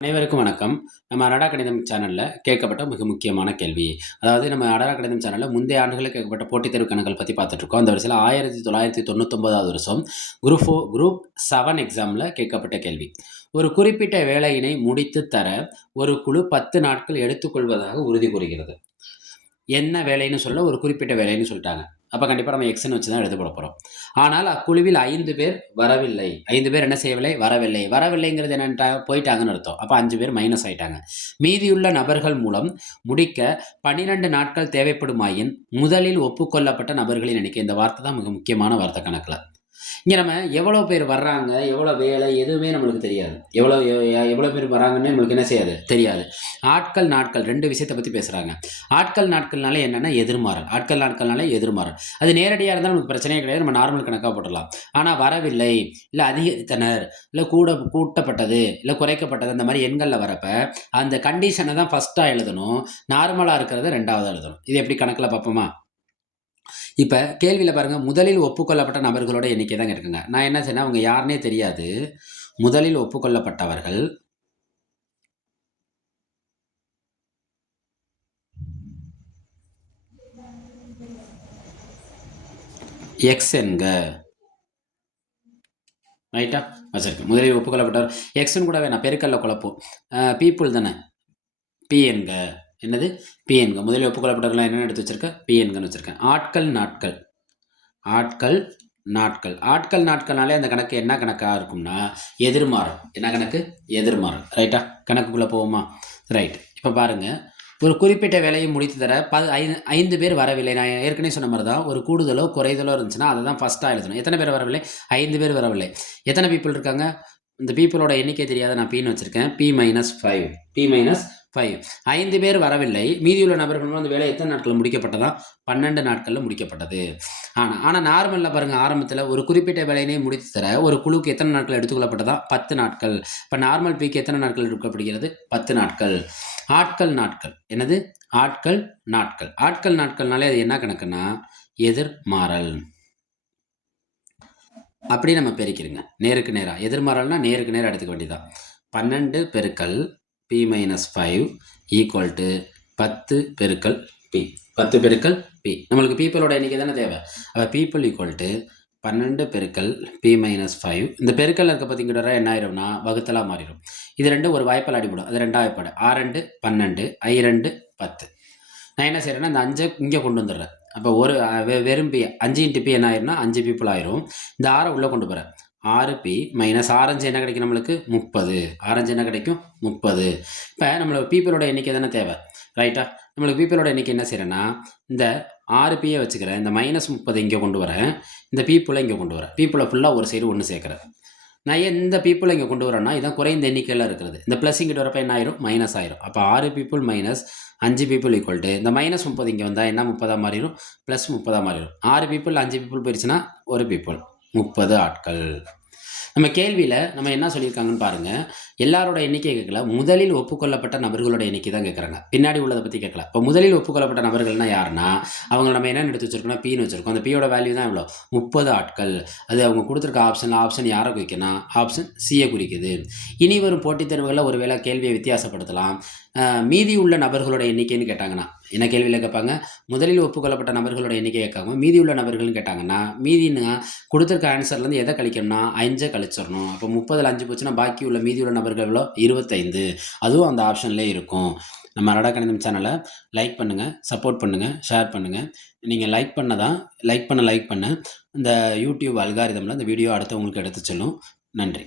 அனைவருக்கும் வணக்கம். நம்ம அடடா கணிதம் சேனலில் கேட்கப்பட்ட மிக முக்கியமான கேள்வி. அதாவது நம்ம அடடா கணிதம் சேனலில் முந்தைய ஆண்டுகளில் கேட்கப்பட்ட போட்டித் தேர்வு கணக்குகள் பற்றி பார்த்துட்ருக்கோம் அந்த வருஷத்தில் ஆயிரத்தி தொள்ளாயிரத்தி தொண்ணூத்தொம்பதாவது வருஷம் குரூப் ஃபோ குரூப் செவன் எக்ஸாமில் கேட்கப்பட்ட கேள்வி. ஒரு குறிப்பிட்ட வேலையினை முடித்து தர ஒரு குழு பத்து நாட்கள் எடுத்துக்கொள்வதாக உறுதி கூறுகிறது. என்ன வேலைன்னு சொல்ல ஒரு குறிப்பிட்ட வேலைன்னு சொல்லிட்டாங்க. அப்போ கண்டிப்பாக நம்ம எக்ஸ்னு வச்சு தான் எழுத போட போகிறோம் ஆனால் அக்குழுவில் ஐந்து பேர் வரவில்லை. ஐந்து பேர் என்ன செய்யவில்லை? வரவில்லை. வரவில்லைங்கிறது என்னென்ன போயிட்டாங்கன்னு அர்த்தம். அப்போ அஞ்சு பேர் மைனஸ் ஆயிட்டாங்க. மீதியுள்ள நபர்கள் மூலம் முடிக்க பன்னிரெண்டு நாட்கள் தேவைப்படுமாயின் முதலில் ஒப்புக்கொள்ளப்பட்ட நபர்களின் எண்ணிக்கை. இந்த வார்த்தை தான் மிக முக்கியமான வார்த்தை கணக்கில். இங்கே நம்ம எவ்வளோ பேர் வர்றாங்க எவ்வளோ வேலை எதுவுமே நம்மளுக்கு தெரியாது. எவ்வளோ எவ்வளோ பேர் வராங்கன்னு நம்மளுக்கு என்ன செய்யாது? தெரியாது. ஆட்கள் நாட்கள் ரெண்டு விஷயத்தை பற்றி பேசுகிறாங்க ஆட்கள் நாட்கள்னாலே என்னென்னா எதிர்மாறல். ஆட்கள் நாட்கள்னாலே எதிர்மாறல். அது நேரடியாக இருந்தால் நமக்கு பிரச்சனையே கிடையாது. நம்ம நார்மல் கணக்காக போட்டலாம் ஆனால் வரவில்லை இல்லை அதிகரித்தனர் இல்லை கூட கூட்டப்பட்டது இல்லை குறைக்கப்பட்டது அந்த மாதிரி எண்களில் வரப்ப அந்த கண்டிஷனை தான் ஃபஸ்ட்டாக எழுதணும். நார்மலாக இருக்கிறத ரெண்டாவது எழுதணும். இது எப்படி கணக்கில் பார்ப்போமா? இப்போ கேள்வியில் பாருங்கள் முதலில் ஒப்புக்கொள்ளப்பட்ட நபர்களோட எண்ணிக்கை தான் இருக்குங்க. நான் என்ன செய்யணும் அவங்க யாருனே தெரியாது. முதலில் ஒப்புக்கொள்ளப்பட்டவர்கள் எக்ஸ் என்க. ரைட்டா வச்சிருக்கு முதலில் ஒப்புக்கொள்ளப்பட்டவர். எக்ஸ்ன்னு கூட வேணாம் பெருக்கல்ல குழப்பம். பீப்புள் தானே? பி என்க. என்னது? பிஎன்க முதலில் ஒப்புக்கொள்ளப்பட்டவர்கள் என்னென்ன எடுத்து வச்சுருக்கேன் பிஎன்கன்னு வச்சுருக்கேன். ஆட்கள் நாட்கள். ஆட்கள் நாட்கள். ஆட்கள் நாட்கள்னாலே அந்த கணக்கு என்ன கணக்காக இருக்கும்னா எதிர்மாறல். என்ன கணக்கு? எதிர்மாறல். ரைட்டா கணக்குக்குள்ளே போவோமா? ரைட் இப்போ பாருங்கள் ஒரு குறிப்பிட்ட வேலையை முடித்து தர பது ஐந்து ஐந்து பேர் வரவில்லை. நான் ஏற்கனவே சொன்ன மாதிரி தான் ஒரு கூடுதலோ குறைதலோ இருந்துச்சுன்னா அதை தான் ஃபஸ்ட்டாக எழுதணும். எத்தனை பேர் வரவில்லை? ஐந்து பேர் வரவில்லை. எத்தனை பீப்புள் இருக்காங்க? இந்த பீப்புளோட எண்ணிக்கை தெரியாத நான் பீன்னு வச்சுருக்கேன். P minus five P minus five ஐந்து பேர் வரவில்லை. மீதியுள்ள நபர்கள் அந்த வேலை எத்தனை நாட்களில் முடிக்கப்பட்டதா? பன்னெண்டு நாட்களில் முடிக்கப்பட்டது. ஆனால் ஆனால் நார்மலில் பாருங்கள் ஆரம்பத்தில் ஒரு குறிப்பிட்ட வேலையினை முடித்து தர ஒரு குழுக்கு எத்தனை நாட்கள் எடுத்துக்கொள்ளப்பட்டதா? பத்து நாட்கள். இப்போ நார்மல் பீக்கு எத்தனை நாட்கள் எடுக்கப்படுகிறது? பத்து நாட்கள். ஆட்கள் நாட்கள். என்னது? ஆட்கள் நாட்கள். ஆட்கள் நாட்கள்னாலே அது என்ன கணக்குன்னா? எதிர்மாறல். அப்படி நம்ம பெருக்கிடுங்க நேருக்கு நேராக எதிர்மாறல்னா நேருக்கு நேராக எடுத்துக்க வேண்டியதான் பன்னெண்டு பெருக்கல் P minus five equal to பத்து பெருக்கல் பி பத்து பெருக்கல் பி நம்மளுக்கு பீப்புளோட எண்ணிக்கை தானே தேவை. அப்போ பீப்புள் ஈக்குவல் டு பன்னெண்டு பெருக்கல் பி மைனஸ் ஃபைவ் இந்த பெருக்கல் இருக்க பார்த்தீங்கன்னா என்ன ஆயிரும்னா வகுத்தலாக மாறிடும். இது ரெண்டு ஒரு வாய்ப்பால் அடிபடும். அது ரெண்டாவது வாய்ப்பாடு ஆ ரெண்டு பன்னெண்டு ஐ ரெண்டு பத்து. நான் என்ன செய்கிறேன்னா இந்த அஞ்சை இங்கே கொண்டு வந்துடுறேன். அப்போ ஒரு வெறும் பி அஞ்சு இன்ட்டு பி என்ன ஆயிரும்னா அஞ்சு பீப்புள் ஆயிரும். இந்த ஆறை உள்ளே கொண்டு போகிறேன் ஆறு பி மைனஸ் ஆரஞ்சு என்ன கிடைக்கும் நம்மளுக்கு முப்பது ஆரஞ்சு என்ன கிடைக்கும் முப்பது இப்போ நம்மளுக்கு பீப்பிளோட எண்ணிக்கை தானே தேவை ரைட்டா நம்மளுக்கு பீப்பிளோட எண்ணிக்கை என்ன செய்கிறேன்னா இந்த ஆறு பியை வச்சுக்கிறேன் இந்த மைனஸ் முப்பது இங்கே கொண்டு வரேன் இந்த பீப்புளை இங்கே கொண்டு வரேன் பீப்புளை ஃபுல்லாக ஒரு சைடு ஒன்று சேர்க்குறேன் நான் எந்த பீப்புளை இங்கே கொண்டு வரேன்னா இதான் குறைந்த எண்ணிக்கையில் இருக்கிறது இந்த ப்ளஸ் இங்கிட்ட வரப்போ என்ன ஆயிரும் மைனஸ் ஆயிரும் அப்போ ஆறு பீப்புள் மைனஸ் அஞ்சு பீப்புள் ஈக்குவல் டு இந்த மைனஸ் முப்பது இங்கே வந்தால் என்ன முப்பதாக மாறிடும் ப்ளஸ் முப்பதாக மாறிடும் ஆறு பீப்புள் அஞ்சு பீப்புள் போயிடுச்சுன்னா ஒரு பீப்புள் முப்பது ஆட்கள். நம்ம கேள்வியில் நம்ம என்ன சொல்லியிருக்காங்கன்னு பாருங்கள் எல்லாரோட எண்ணிக்கை கேட்கல முதலில் ஒப்புக்கொள்ளப்பட்ட நபர்களோட எண்ணிக்கை தான் கேட்குறாங்க பின்னாடி உள்ளதை பற்றி கேட்கல இப்போ முதலில் ஒப்புக்கொள்ளப்பட்ட நபர்கள்னா யாருன்னா அவங்க நம்ம என்ன எடுத்து வச்சிருக்கோம்னா பீன்னு வச்சிருக்கோம். அந்த பியோட வேல்யூ தான் இவ்வளோ முப்பது ஆட்கள். அது அவங்க கொடுத்துருக்க ஆப்ஷன் ஆப்ஷன் யாரை குறிக்கணும் ஆப்ஷன் சியை குறிக்குது. இனி வரும் போட்டித் தேர்வுகளில் ஒரு வேளை கேள்வியை வித்தியாசப்படுத்தலாம். மீதி உள்ள நபர்களோட எண்ணிக்கைன்னு கேட்டாங்கன்னா என்ன கேள்வியில் கேட்பாங்க? முதலில் ஒப்புக்கொள்ளப்பட்ட நபர்களோட எண்ணிக்கை கேட்காம மீதி உள்ள நபர்கள்னு கேட்டாங்கன்னா மீதின்னு கொடுத்துருக்க ஆன்சர்லேருந்து எதை கழிக்கணும்னா அஞ்சை கழிச்சிடணும். அப்போ முப்பதில் அஞ்சு போச்சுன்னா பாக்கி உள்ள மீதி உள்ள நபர்கள் எவ்வளோ? இருபத்தைந்து. அதுவும் அந்த ஆப்ஷன்லேயே இருக்கும். நம்ம அரடா கணிதம் சேனலை லைக் பண்ணுங்கள் சப்போர்ட் பண்ணுங்கள் ஷேர் பண்ணுங்கள் நீங்கள் லைக் பண்ண தான் லைக் பண்ண லைக் பண்ண இந்த யூடியூப் அல்காரிதமில் இந்த வீடியோ அடுத்தவங்களுக்கு எடுத்து செல்லும். நன்றி.